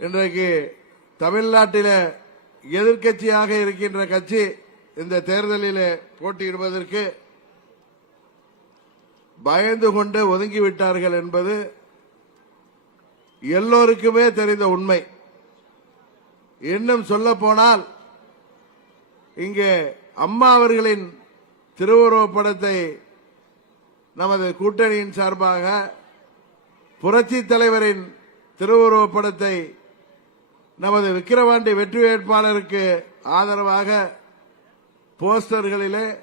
இன்றைக்கு தமிழ்நாட்டில எதிர்க்கட்சியாக இருக்கின்ற கட்சி இந்த தேர்தலில் போட்டியிடுவதற்கு பயந்து கொண்டு ஒதுங்கிவிட்டார்கள் என்பது எல்லோருக்குமே தெரிந்த உண்மை. இன்னும் சொல்ல போனால் இங்கே அம்மா அவர்களின் திருவுருவப் படத்தை நமது கூட்டணியின் சார்பாக புரட்சி தலைவரின் திருவுருவப் படத்தை நமது விக்கிரவாண்டி வெற்றி வேட்பாளருக்கு ஆதரவாக போஸ்டர்களிலே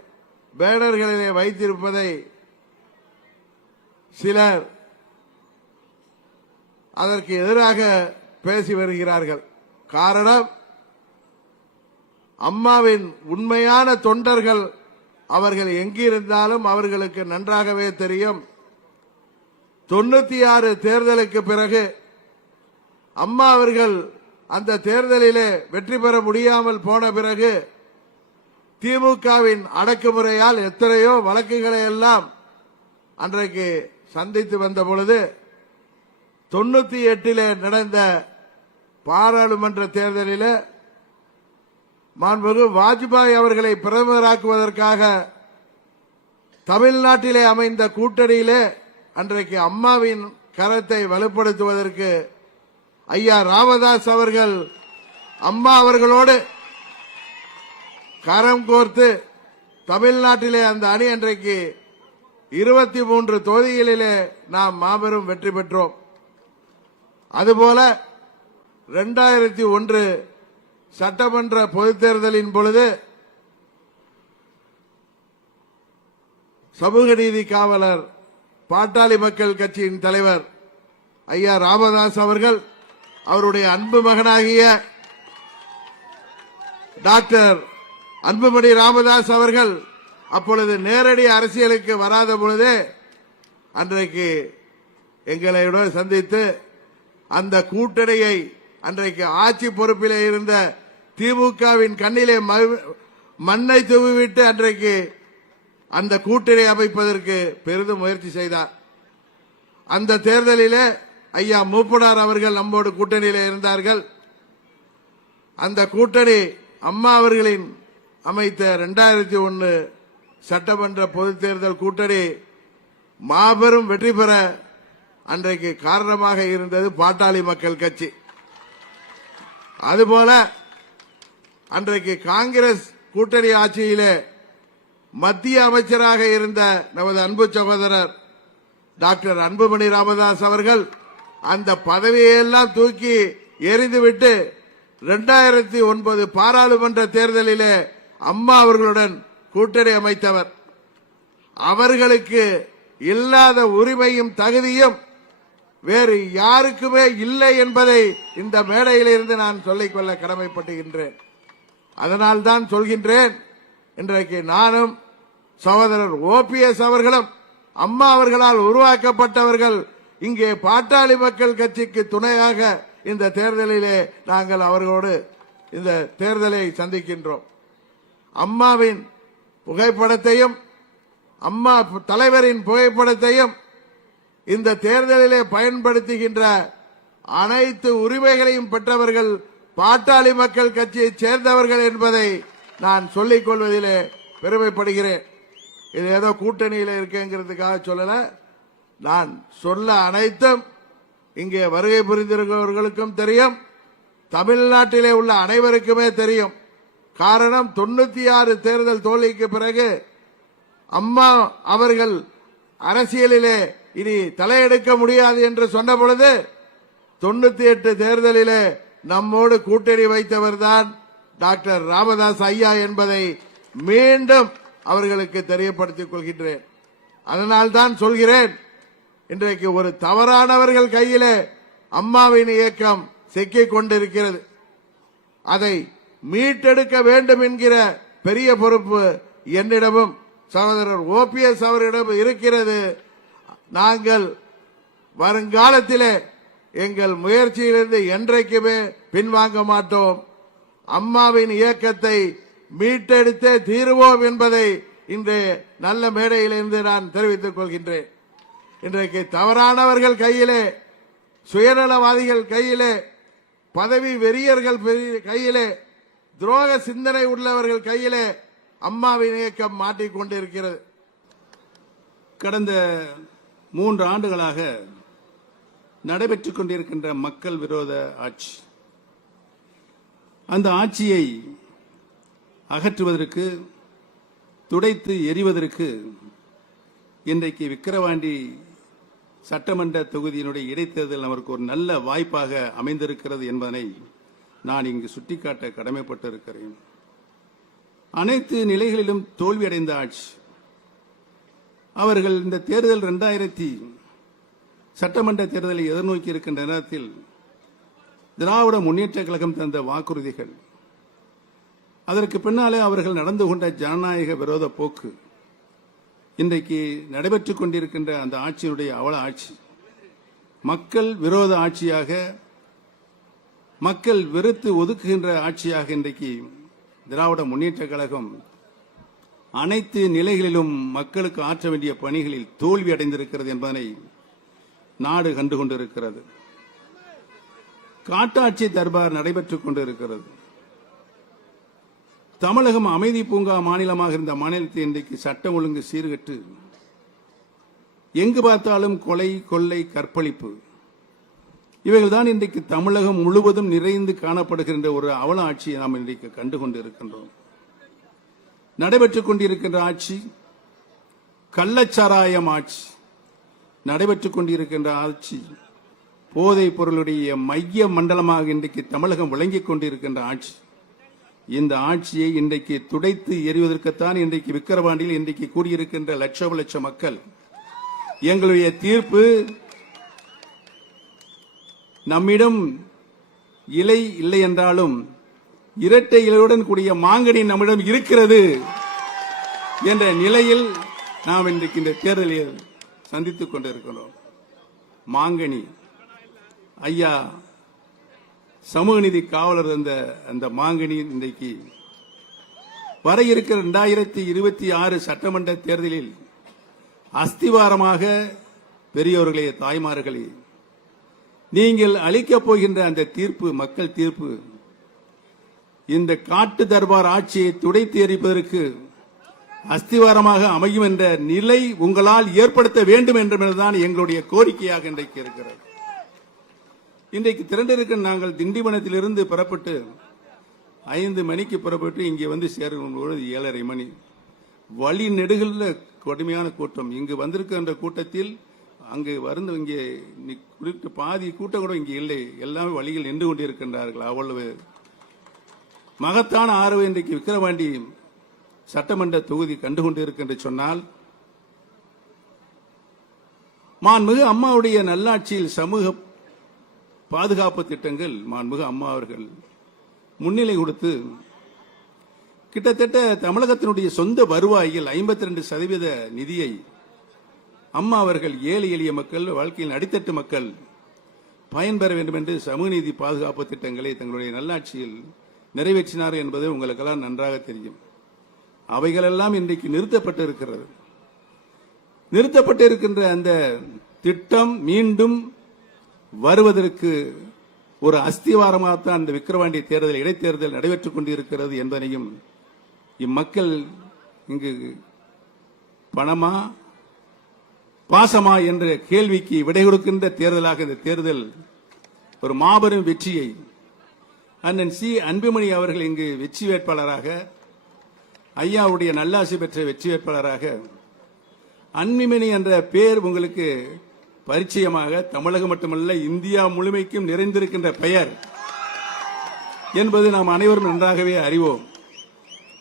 பேனர்களிலே வைத்திருப்பதை சிலர் அதற்கு எதிராக பேசி வருகிறார்கள். காரணம் அம்மாவின் உண்மையான தொண்டர்கள் அவர்கள் எங்கிருந்தாலும் அவர்களுக்கு நன்றாகவே தெரியும். தொண்ணூத்தி ஆறு தேர்தலுக்கு பிறகு அம்மா அவர்கள் அந்த தேர்தலிலே வெற்றி பெற முடியாமல் போன பிறகு திமுகவின் அடக்குமுறையால் எத்தனையோ வழக்குகளை எல்லாம் அன்றைக்கு சந்தித்து வந்த பொழுது தொண்ணூத்தி எட்டிலே நடந்த பாராளுமன்ற தேர்தலில் மாண்புமிகு வாஜ்பாய் அவர்களை பிரதமராக்குவதற்காக தமிழ்நாட்டிலே அமைந்த கூட்டணியிலே அன்றைக்கு அம்மாவின் கரத்தை வலுப்படுத்துவதற்கு ஐயா ராமதாஸ் அவர்கள் அம்மா அவர்களோடு கரம் கோர்த்து தமிழ்நாட்டிலே அந்த அணி அன்றைக்கு இருபத்தி மூன்று தொகுதிகளிலே நாம் மாபெரும் வெற்றி பெற்றோம். அதுபோல இரண்டாயிரத்தி ஒன்று சட்டமன்ற பொதுத் தேர்தலின் பொழுது சமூக நீதி காவலர் பாட்டாளி மக்கள் கட்சியின் தலைவர் ஐயா ராமதாஸ் அவர்கள் அவருடைய அன்பு மகனாகிய டாக்டர் அன்புமணி ராமதாஸ் அவர்கள் அப்பொழுது நேரடி அரசியலுக்கு வராத பொழுதே அன்றைக்கு எங்களையுடன் சந்தித்து அந்த கூட்டணியை அன்றைக்கு ஆட்சி பொறுப்பிலே இருந்த திமுகவின் கண்ணிலே ம- மண்ணை துவிவிட்டு அன்றைக்கு அந்த கூட்டணி அமைப்பதற்கு பெரிதும் முயற்சி செய்தார். அந்த தேர்தலிலே ஐயா மூப்பனார் அவர்கள் நம்மோடு கூட்டணியில் இருந்தார்கள். அந்த கூட்டணி அம்மா அவர்களின் அமைத்த இரண்டாயிரத்தி ஒன்று சட்டமன்ற பொதுத் தேர்தல் கூட்டணி மாபெரும் வெற்றி பெற அன்றைக்கு காரணமாக இருந்தது பாட்டாளி மக்கள் கட்சி. அதுபோல அன்றைக்கு காங்கிரஸ் கூட்டணி ஆட்சியிலே மத்திய அமைச்சராக இருந்த நமது அன்பு சகோதரர் டாக்டர் அன்புமணி ராமதாஸ் அவர்கள் அந்த பதவியெல்லாம் தூக்கி எறிந்துவிட்டு இரண்டாயிரத்தி ஒன்பது பாராளுமன்ற தேர்தலிலே அம்மா அவர்களுடன் கூட்டணி அமைத்தவர். அவர்களுக்கு இல்லாத உரிமையும் தகுதியும் வேறு யாருக்குமே இல்லை என்பதை இந்த மேடையிலிருந்து நான் சொல்லிக்கொள்ள கடமைப்பட்டுகின்றேன். அதனால் தான் சொல்கின்றேன் இன்றைக்கு நானும் சகோதரர் ஓபிஎஸ் அவர்களும் அம்மா அவர்களால் உருவாக்கப்பட்டவர்கள் இங்கே பாட்டாளி மக்கள் கட்சிக்கு துணையாக இந்த தேர்தலிலே நாங்கள் அவர்களோடு இந்த தேர்தலை சந்திக்கின்றோம். அம்மாவின் புகைப்படத்தையும் அம்மா தலைவரின் புகைப்படத்தையும் இந்த தேர்தலிலே பயன்படுத்துகின்ற அனைத்து உரிமைகளையும் பெற்றவர்கள் பாட்டாளி மக்கள் கட்சியை சேர்ந்தவர்கள் என்பதை நான் சொல்லிக் கொள்வதிலே பெருமைப்படுகிறேன். இது ஏதோ கூட்டணியில் இருக்கேங்கிறதுக்காக சொல்லலை. நான் சொல்ல அனைத்தும் இங்கே வருகை புரிந்திருக்கிறவர்களுக்கும் தெரியும். தமிழ்நாட்டிலே உள்ள அனைவருக்குமே தெரியும். காரணம் தொண்ணூத்தி ஆறு தேர்தல் தோல்விக்கு பிறகு அம்மா அவர்கள் அரசியலிலே இனி தலையெடுக்க முடியாது என்று சொன்ன பொழுது தொண்ணூத்தி எட்டு தேர்தலிலே நம்மோடு கூட்டணி வைத்தவர்தான் டாக்டர் ராமதாஸ் ஐயா என்பதை மீண்டும் அவர்களுக்கு தெரியப்படுத்திக் கொள்கின்றேன். அதனால் தான் சொல்கிறேன் இன்றைக்கு ஒரு தவறானவர்கள் கையிலே அம்மாவின் இயக்கம் சிக்கிக் கொண்டிருக்கிறது. அதை மீட்டெடுக்க வேண்டும் என்கிற பெரிய பொறுப்பு என்னிடமும் சகோதரர் ஓபிஎஸ் அவரிடம் இருக்கிறது. நாங்கள் வருங்காலத்திலே எங்கள் முயற்சியிலிருந்து என்றைக்குமே பின்வாங்க மாட்டோம். அம்மாவின் இயக்கத்தை மீட்டெடுத்தே தீருவோம் என்பதை இன்றைய நல்ல மேடையிலிருந்து நான் தெரிவித்துக் கொள்கின்றேன். இன்றைக்கு தவறானவர்கள் கையிலே சுயநலவாதிகள் கையிலே பதவி வெறியர்கள் கையிலே துரோக சிந்தனை உள்ளவர்கள் கையிலே அம்மாவின் இயக்கம் மாட்டிக்கொண்டிருக்கிறது கடந்த மூன்று ஆண்டுகளாக நடைபெற்றுக் கொண்டிருக்கின்ற மக்கள் விரோத ஆட்சி. அந்த ஆட்சியை அகற்றுவதற்கு துடைத்து எறிவதற்கு இன்றைக்கு விக்கிரவாண்டி சட்டமன்ற தொகுதியினுடைய இடைத்தேர்தல் நமக்கு ஒரு நல்ல வாய்ப்பாக அமைந்திருக்கிறது என்பதனை நான் இங்கு சுட்டிக்காட்ட கடமைப்பட்டிருக்கிறேன். அனைத்து நிலைகளிலும் தோல்வியடைந்த ஆட்சி. அவர்கள் இந்த தேர்தல் இரண்டாயிரத்தி சட்டமன்ற தேர்தலை எதிர்நோக்கி இருக்கின்ற நேரத்தில் திராவிட முன்னேற்ற கழகம் தந்த வாக்குறுதிகள். அதற்கு பின்னாலே அவர்கள் நடந்து கொண்ட ஜனநாயக விரோத போக்கு. இன்றைக்கு நடைபெற்றுக் கொண்டிருக்கின்ற அந்த ஆட்சியினுடைய அவல ஆட்சி மக்கள் விரோத ஆட்சியாக மக்கள் வெறுத்து ஒதுக்குகின்ற ஆட்சியாக இன்றைக்கு திராவிட முன்னேற்ற கழகம் அனைத்து நிலைகளிலும் மக்களுக்கு ஆற்ற வேண்டிய பணிகளில் தோல்வி அடைந்திருக்கிறது என்பதனை நாடு கண்டு கொண்டிருக்கிறது. காட்டாட்சி தர்பார் நடைபெற்றுக் கொண்டிருக்கிறது. தமிழகம் அமைதி பூங்கா மாநிலமாக இருந்த மாநிலத்தை இன்றைக்கு சட்டம் ஒழுங்கு சீர்கெட்டு. எங்கு பார்த்தாலும் கொலை கொள்ளை கற்பழிப்பு. இவைகள்தான் இன்றைக்கு தமிழகம் முழுவதும் நிறைந்து காணப்படுகின்ற ஒரு அவல ஆட்சியை நாம் இன்றைக்கு கண்டு கொண்டிருக்கின்றோம் நடைபெற்றுக் கொண்டிருக்கின்ற ஆட்சி கள்ளச்சாராயம் ஆட்சி. நடைபெற்றுக் கொண்டிருக்கின்ற ஆட்சி போதைப் பொருளுடைய மைய மண்டலமாக இன்றைக்கு தமிழகம் விளங்கிக் கொண்டிருக்கின்ற ஆட்சி. இந்த ஆட்சியை இன்றைக்கு துடைத்து எறிவதற்குத்தான் இன்றைக்கு விக்கிரவாண்டியில் இன்றைக்கு கூடியிருக்கின்ற லட்சம் லட்சம் மக்கள். எங்களுடைய தீர்ப்பு நம்மிடம் இலை இல்லை என்றாலும் இரட்டை இலையுடன் கூடிய மாங்கனி நம்மிடம் இருக்கிறது என்ற நிலையில் நாம் இன்றைக்கு இந்த தேர்தலில் சந்தித்துக் கொண்டிருக்கிறோம். மாங்கனி. ஐயா சமூக நீதி காவலர் அந்த அந்த மாங்கனி இன்றைக்கு வர இருக்கிற இரண்டாயிரத்தி இருபத்தி ஆறு சட்டமன்ற தேர்தலில் அஸ்திவாரமாக பெரியோர்களே தாய்மார்களே நீங்கள் அளிக்கப் போகின்ற அந்த தீர்ப்பு மக்கள் தீர்ப்பு இந்த காட்டு தர்பார் ஆட்சியை துடைத்து எரிப்பதற்கு அஸ்திவாரமாக அமையும் என்ற நிலை உங்களால் ஏற்படுத்த வேண்டும் என்பதுதான் எங்களுடைய கோரிக்கையாக இன்றைக்கு இருக்கிறது. இன்றைக்கு திரண்டிருக்க நாங்கள் திண்டிவனத்திலிருந்து புறப்பட்டு ஐந்து மணிக்கு புறப்பட்டு இங்கே வந்து சேரும் ஏழரை மணி. வழி நெடுகளில் கடுமையான கூட்டம். இங்கு வந்திருக்கின்ற கூட்டத்தில் அங்கு வந்து இங்கே நி- குறிப்பிட்ட பாதி கூட்டம் கூட இங்கே இல்லை. எல்லாமே வழியில் நின்று கொண்டிருக்கின்றார்கள். அவ்வளவு மகத்தான ஆர்வம் இன்றைக்கு விக்கிரவாண்டி சட்டமன்ற தொகுதி கண்டு கொண்டிருக்கின்ற சொன்னால் மாண்புமிகு அம்மாவுடைய நல்லாட்சியில் சமூக பாதுகாப்பு திட்டங்கள் மாண்புக அம்மா அவர்கள் முன்னிலை கொடுத்து கிட்டத்தட்ட தமிழகத்தினுடைய சொந்த வருவாயில் 52% ரெண்டு சதவீத நிதியை அம்மா அவர்கள் ஏழை எளிய மக்கள் வாழ்க்கையில் அடித்தட்டு மக்கள் பயன்பெற வேண்டும் என்று சமூக நீதி பாதுகாப்பு திட்டங்களை தங்களுடைய நல்லாட்சியில் நிறைவேற்றினார் என்பது உங்களுக்கெல்லாம் நன்றாக தெரியும். அவைகளெல்லாம் இன்றைக்கு நிறுத்தப்பட்டிருக்கிறது. நிறுத்தப்பட்டிருக்கின்ற அந்த திட்டம் மீண்டும் வருவதற்கு ஒரு அஸ்திவாரமாகத்தான் இந்த விக்கிரவாண்டி தேர்தல் இடைத்தேர்தல் நடைபெற்றுக் கொண்டிருக்கிறது என்பதையும் இம்மக்கள் இங்கு பணமா பாசமா என்ற கேள்விக்கு விடை கொடுக்கின்ற தேர்தலாக இந்த தேர்தல் ஒரு மாபெரும் வெற்றியை. அண்ணன் சி. அன்புமணி அவர்கள் இங்கு வெற்றி வேட்பாளராக ஐயாவுடைய நல்லாசி பெற்ற வெற்றி வேட்பாளராக அன்பிமணி என்ற பெயர் உங்களுக்கு பரிச்சயமாக தமிழகம் மட்டுமல்ல இந்தியா முழுமைக்கும் நிறைந்திருக்கின்ற பெயர் என்பது நாம் அனைவரும் நன்றாகவே அறிவோம்.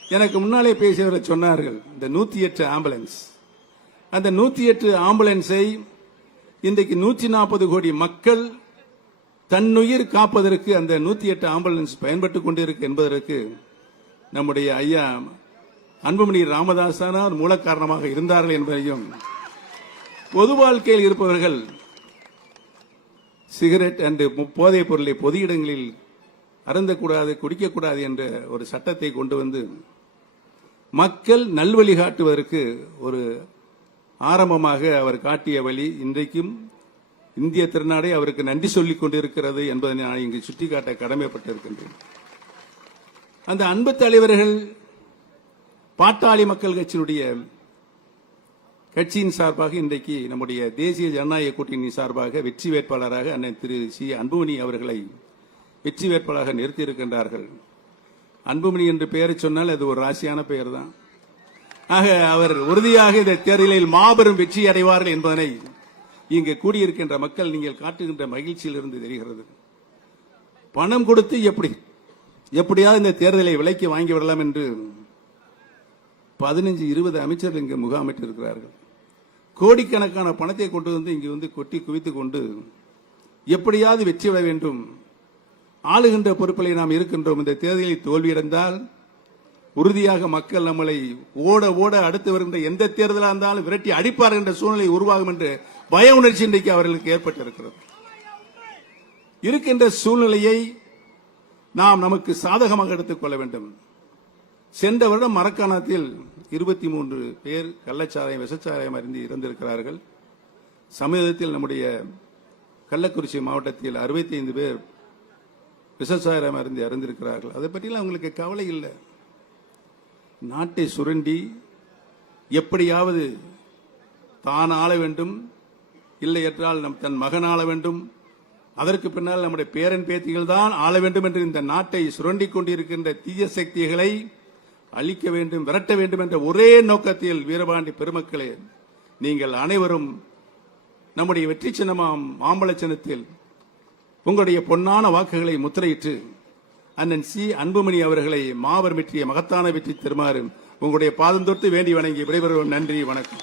எனக்கு முன்னாலே பேசியவர்கள் சொன்னார்கள் இந்த நூத்தி எட்டு ஆம்புலன்ஸ். அந்த நூத்தி எட்டு ஆம்புலன்ஸை இன்றைக்கு நூற்றி நாற்பது கோடி மக்கள் தன்னுயிர் காப்பதற்கு அந்த நூத்தி எட்டு ஆம்புலன்ஸ் பயன்பட்டுக் கொண்டிருக்கு என்பதற்கு நம்முடைய ஐயா அன்புமணி ராமதாசானார் மூல காரணமாக இருந்தார்கள் என்பதையும் பொது வாழ்க்கையில் இருப்பவர்கள் சிகரெட் அண்டு போதைப் பொருளை பொது இடங்களில் அருந்தக்கூடாது குடிக்கக்கூடாது என்ற ஒரு சட்டத்தை கொண்டு வந்து மக்கள் நல்வழி காட்டுவதற்கு ஒரு ஆரம்பமாக அவர் காட்டிய வழி இன்றைக்கும் இந்திய திருநாடை அவருக்கு நன்றி சொல்லிக் கொண்டிருக்கிறது என்பதை நான் இங்கு சுட்டிக்காட்ட கடமைப்பட்டிருக்கின்றேன். அந்த அன்பு தலைவர்கள் பாட்டாளி மக்கள் கட்சியினுடைய கட்சியின் சார்பாக இன்றைக்கு நம்முடைய தேசிய ஜனநாயக கூட்டணி சார்பாக வெற்றி வேட்பாளராக அண்ணன் திரு சி. அன்புமணி அவர்களை வெற்றி வேட்பாளராக நிறுத்தியிருக்கின்றார்கள் அன்புமணி என்று பெயரை சொன்னால் அது ஒரு ராசியான பெயர் தான் ஆக அவர் உறுதியாக இந்த தேர்தலில் மாபெரும் வெற்றி அடைவார்கள் என்பதனை இங்கு கூடியிருக்கின்ற மக்கள் நீங்கள் காட்டுகின்ற மகிழ்ச்சியிலிருந்து தெரிகிறது. பணம் கொடுத்து எப்படி எப்படியாவது இந்த தேர்தலை விலைக்கு வாங்கி விடலாம் என்று பதினஞ்சு இருபது அமைச்சர்கள் இங்கு முகாமிட்டு இருக்கிறார்கள் கோடிக்கணக்கான பணத்தை கொண்டு வந்து இங்கு வந்து கொட்டி குவித்து கொண்டு எப்படியாவது வெற்றி பெற வேண்டும். ஆளுகின்ற பொறுப்பிலே நாம் இருக்கின்றோம். இந்த தேர்தலில் தோல்வியடைந்தால் உறுதியாக மக்கள் நம்மளை ஓட ஓட அடுத்து வருகின்ற எந்த தேர்தலாக இருந்தாலும் விரட்டி அடிப்பார் என்ற சூழ்நிலை உருவாகும் என்று பய உணர்ச்சி இன்றைக்கு அவர்களுக்கு ஏற்பட்டிருக்கிறது. இருக்கின்ற சூழ்நிலையை நாம் நமக்கு சாதகமாக எடுத்துக் கொள்ள வேண்டும். சென்ற வருடம் மரக்காணத்தில் இருபத்தி மூன்று பேர் கள்ளச்சாராயம் விஷச்சாராயம் அறிந்து இறந்திருக்கிறார்கள். சமீபத்தில் நம்முடைய கள்ளக்குறிச்சி மாவட்டத்தில் 65 பேர் விஷச்சாராயம் அறிந்து இறந்திருக்கிறார்கள். அதை பற்றிலாம் அவங்களுக்கு கவலை இல்லை. நாட்டை சுரண்டி எப்படியாவது தான் ஆள வேண்டும் இல்லை என்றால் நம் தன் மகன் ஆள வேண்டும். அதற்கு பின்னால் நம்முடைய பேரன் பேத்திகள் தான் ஆள வேண்டும் என்று இந்த நாட்டை சுரண்டிக் கொண்டிருக்கின்ற தீய சக்திகளை அழிக்க வேண்டும் விரட்ட வேண்டும் என்ற ஒரே நோக்கத்தில் வீரபாண்டி பெருமக்களே நீங்கள் அனைவரும் நம்முடைய வெற்றி சின்னமாம் மாம்பழ சின்னத்தில் உங்களுடைய பொன்னான வாக்குகளை முத்திரையிட்டு அண்ணன் சி. அன்புமணி அவர்களை மாபெரும் வெற்றிய மகத்தான வெற்றி தருமாறு உங்களுடைய பாதம் தொட்டு வேண்டி வணங்கி விடைபெறுவோம் நன்றி வணக்கம்.